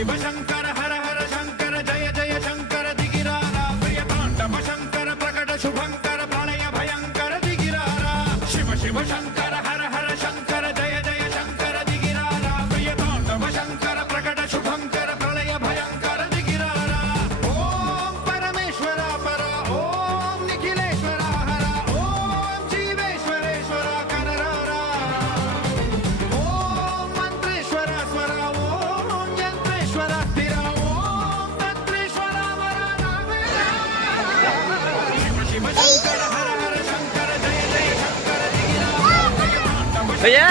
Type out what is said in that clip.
ಶಿವ ಶಂಕರ ಹರ ಹರ ಶಂಕರ ಜಯ ಜಯ ಶಂಕರ ದಿಗಿರಾರ ಪ್ರಿಯ ತಾಂಡವ ಶಂಕರ ಪ್ರಕಟ ಶುಭಂಕರ ಪ್ರಳಯ ಭಯಂಕರ ದಿಗಿರಾರ ಶಿವ ಶಿವ ಶಂಕರ ಹರ ಹರ ಶಂಕರ ಜಯ ಜಯ ಶಂಕರ ದಿಗಿರಾರ ಪ್ರಿಯ ತಾಂಡವ ಶಂಕರ ಪ್ರಕಟ ಶುಭಂಕರ ಪ್ರಳಯ ಭಯಂಕರ ದಿಗಿರಾರ ಓಂ ಪರಮೇಶ್ವರ ಪರ ಓಂ ನಿಖಿಲೇಶ್ವರ ಹರ ಓಂ ಜೀವೇಶ್ವರೇಶ್ವರ ಕನರಾರ ಓಂ ಮಂತ್ರೇಶ್ವರ ಸ್ವರ ಓಂ ಯಂತ್ರೇಶ್ವರ ಸ್ಥಿರ ಓಂ ತಂತ್ರೇಶ್ವರ ವರ ಶಿವ ಶಿವ ಶಂಕರ ಹರ ಹರ ಶಂಕರ ಜಯ ಜಯ ಶಂಕರ ದಿಗಿರಾರ ಭಯ್ಯಾ